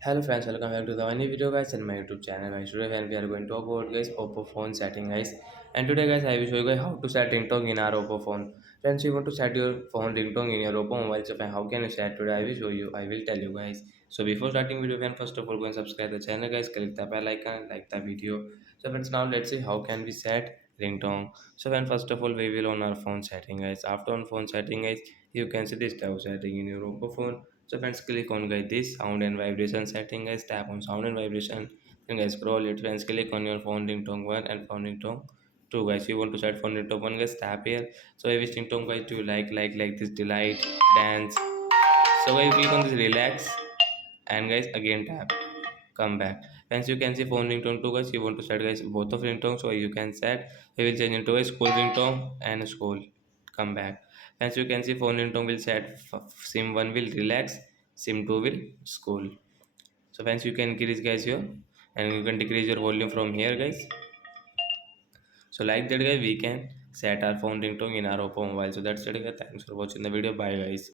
Hello friends, welcome back to the new video guys in my YouTube channel guys. Today when we are going to talk about guys Oppo phone setting guys. And today guys I will show you guys how to set ringtone in our Oppo phone. Friends, you want to set your phone ringtone in your Oppo mobile, so how can you set today? I will show you. I will tell you guys. So before starting video, friends, first of all go and subscribe the channel guys. Click the bell icon, like the video. So friends, now let's see how can we set ringtone. So when first of all we will on our phone setting guys. After on phone setting guys, you can see this tab setting in your Oppo phone. So friends, click on guys this sound and vibration setting guys. Tap on sound and vibration. Then guys scroll it. Friends, click on your phone ringtone one and phone ringtone two guys. If you want to set phone ringtone one guys, tap here. So which ringtone guys do you like this delight dance? So guys click on this relax and guys again tap come back. Friends, you can see phone ringtone two guys. You want to set guys both of ringtone, so you can set. We will change into a school ringtone and school. Come back. Friends, you can see phone ringtone will set. Sim one will relax. Sim two will school. So friends, you can increase guys here and you can decrease your volume from here guys. So like that guys, we can set our phone ringtone in our Oppo mobile. So that's it guys. Thanks for watching the video. Bye guys.